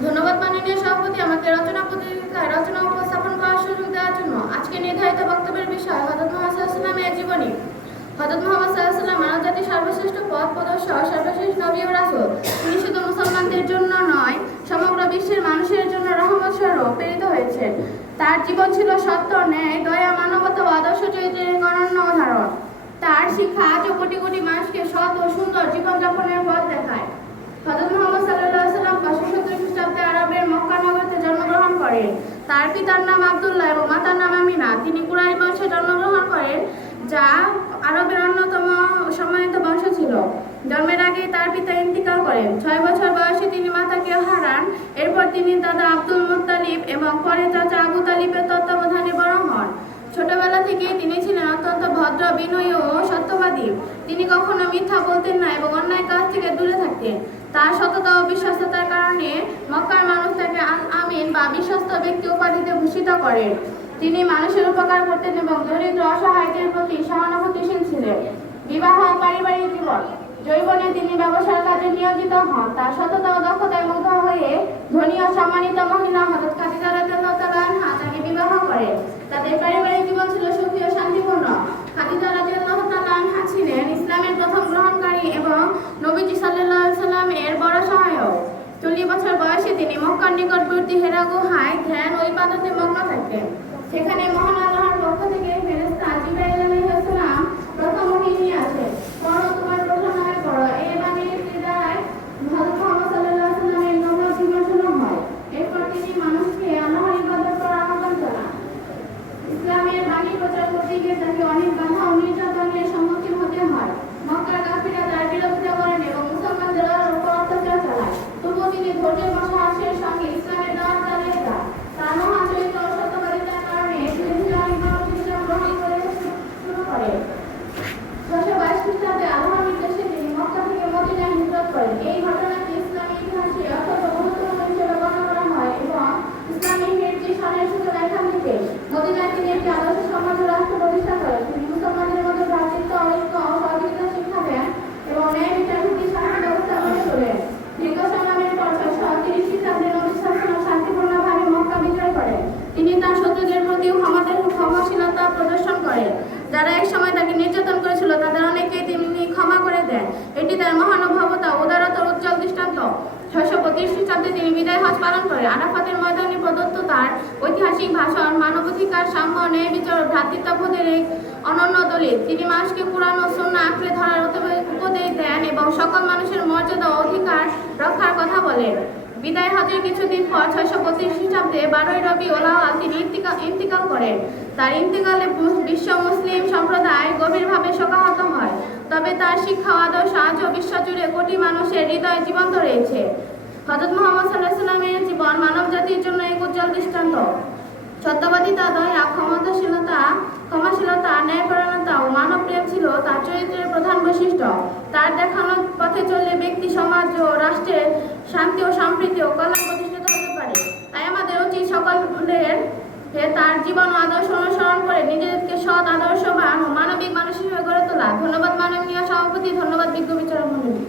ধন্যবাদ মাননীয় সভাপতি, আমাকে রচনা প্রতিযোগিতায় রচনা উপস্থাপন করার সুযোগ দেওয়ার জন্য। আজকে নির্ধারিত বক্তব্যের বিষয় হযরত মুহাম্মদ সাল্লাল্লাহু আলাইহি ওয়াসাল্লামের জীবনী। হযরত মুহাম্মদ সাল্লাল্লাহু আলাইহি ওয়াসাল্লাম মানবজাতির সর্বশ্রেষ্ঠ পথ প্রদর্শক, সর্বশেষ নবী ও রাসূল। তিনি শুধু মুসলমানদের জন্য নয়, সমগ্র বিশ্বের মানুষের জন্য রহমত স্বরূপ প্রেরিত হয়েছেন। তার জীবন ছিল সত্য, ন্যায়, দয়া, মানবতা ও আদর্শ চরিত্রের এক অনন্য উদাহরণ। তার শিক্ষা আজও কোটি কোটি মানুষকে সৎ ও সুন্দর জীবনযাপনের পথ দেখায়। হযরত মুহাম্মদ সাল্লাল্লাহু আলাইহি ওয়াসাল্লাম 570 খ্রিস্টাব্দে আরবের মক্কা নগরীতে জন্মগ্রহণ করেন। তার পিতার নাম আব্দুল্লাহ এবং মাতার নাম আমিনা। তিনি কুরাইশ বংশে জন্মগ্রহণ করেন, যা আরবের অন্যতম সম্মানিত বংশ ছিল। জন্মের আগেই তার পিতা ইন্তিকাল করেন। 6 বছর বয়সে তিনি মাতাকে হারান। এরপর তিনি দাদা আব্দুল মুত্তালিব এবং পরে চাচা আবু তালিবের তত্ত্বাবধানে বড় হন। ছোটবেলা থেকেই তিনি ছিলেন অত্যন্ত ভদ্র, বিনয়ী ও সত্যবাদী। তিনি কখনো মিথ্যা বলতেন না এবং অন্যায় কাজ থেকে দূরে থাকতেন। তার সততা ও বিশ্বস্ততার কারণে মক্কার মানুষ তাকে আমিন বা বিশ্বস্ত ব্যক্তি উপাধিতে ভূষিত করেন। তিনি মানুষের উপকার করতেন এবং দরিদ্র অসহায়দের প্রতি সহানুভূতিশীল ছিলেন। বিবাহ ও পারিবারিক জীবন। যৌবনে তিনি ব্যবসার কাজে নিয়োজিত হন। তার সততা ও দক্ষতায় মুগ্ধ হয়ে ধনী ও সম্মানিত মহিলা হযরত খাদিজা রাদিয়াল্লাহু তাআলা আনহা তাকে বিবাহ করেন। তাদের পারিবারিক জীবন ছিল সুখী ও শান্তিপূর্ণ। খাদিজা রাদিয়াল্লাহু তাআলা আনহা ছিলেন ইসলামের প্রথম গ্রহণকারী এবং নবীজি সাল্লাল্লাহু আলাইহি ওয়াসাল্লাম এর বড় সহায়ক। 40 বছর বয়সে তিনি মক্কার নিকটবর্তী হেরা গুহায় ধ্যান ও ইবাদতে মগ্ন থাকতেন। সেখানে মহান আল্লাহর পক্ষ থেকে ফেরেশতা জিবরাইল আলাইহিস সালাম প্রথম ওহী নিয়ে আসেন। পড়ো, তোমার প্রথম নামে পড়ো। এই বাণীর দ্বারাই হযরত মুহাম্মদ সাল্লাল্লাহু আলাইহি ওয়াসাল্লামের নবুয়ত জীবন শুরু হয়। এরপর তিনি মানুষকে আল্লাহর ইবাদত করার আহ্বান জানান। ইসলামের বাণী প্রচার করতে গিয়ে তাকে অনেক বাধা ও নির্যাতনের সম্মুখীন হতে হয়। মক্কার কাফিররা তার বিরোধিতা করেন এবং মুসলমানদের উপর অত্যাচার চালায়। তবুও তিনি ধৈর্য ও সাহসের সঙ্গে ইসলামের দাওয়াত চালিয়ে যান। তার মহান চরিত্র ও সত্যবাদিতার কারণে ধীরে ধীরে অনেক মানুষ ইসলাম গ্রহণ করে শুরু করে। 622 খ্রিস্টাব্দে আল্লাহর নির্দেশে তিনি মক্কা থেকে মদিনায় হিজরত করেন। এই ঘটনাটি ইসলামী ইতিহাসে অত্যন্ত গুরুত্বপূর্ণ হিসেবে গণ্য করা হয় এবং ইসলামী হিজরি সনের সূচনা এখান থেকে। মদিনায় তিনি একটি আদর্শ সমাজ ও রাষ্ট্র প্রতিষ্ঠা করেন। তিনি মুসলমানদের মধ্যে ভ্রাতৃত্ব, ঐক্য ও সহযোগিতা শিক্ষা দেন এবং ন্যায় বিচার ভিত্তিক শাসন ব্যবস্থা গড়ে তোলেন। দীর্ঘ সংগ্রামের পর 630 খ্রিস্টাব্দে নবী সাল্লাল্লাহু শান্তিপূর্ণভাবে মক্কা বিজয় করেন। তিনি তার শত্রুদের প্রতি ক্ষমাশীলতা প্রদর্শন করেন। যারা এক সময় তাকে নির্যাতন করেছিল তাদের অনেককেই তিনি ক্ষমা করে দেন। এটি তার মহানুভবতা, উদারতার উজ্জ্বল দৃষ্টান্ত। 632 খ্রিস্টাব্দে তিনি বিদায় হজ পালন করেন। আরাফাতের ময়দানে প্রদত্ত তার ঐতিহাসিক ভাষণ মানবাধিকার, সাম্য, ন্যায় বিচার ও ভ্রাতৃত্ববোধের এক অনন্য দলিল। তিনি মানুষকে কুরআন ও সুন্নাহ আঁকড়ে ধরার উপদেশ দেন এবং সকল মানুষের মর্যাদা ও অধিকার রক্ষার কথা বলেন। বিদায় হজের কিছুদিন পর 632 খ্রিস্টাব্দে 12ই রবিউল আউয়াল তিনি ইন্তিকাল করেন। তার ইন্তিকালে বিশ্ব মুসলিম সম্প্রদায় গভীরভাবে শোকাহত হয়। তবে তার শিক্ষা ও আদর্শ আজও বিশ্বজুড়ে কোটি মানুষের হৃদয়ে জীবন্ত রয়েছে। হযরত মুহাম্মদ সাল্লাল্লাহু আলাইহি ওয়াসাল্লামের জীবন মানবজাতির জন্য এক উজ্জ্বল দৃষ্টান্ত। সত্যবাদিতা, দয়া, ক্ষমাশীলতা, ন্যায়পরায়ণতা ও মানবপ্রেম ছিল তার চরিত্রের প্রধান বৈশিষ্ট্য। তার দেখানো পথে চললে ব্যক্তি, সমাজ ও রাষ্ট্রের শান্তি ও সম্প্রীতি ও কল্যাণ প্রতিষ্ঠিত হতে পারে। তাই আমাদের উচিত সকলের তার জীবন ও আদর্শ অনুসরণ করে নিজেদেরকে সৎ, আদর্শবান ও মানবিক মানুষ হিসেবে গড়ে তোলা। ধন্যবাদ মাননীয় সভাপতি, ধন্যবাদ বিজ্ঞ বিচারক মণ্ডলী।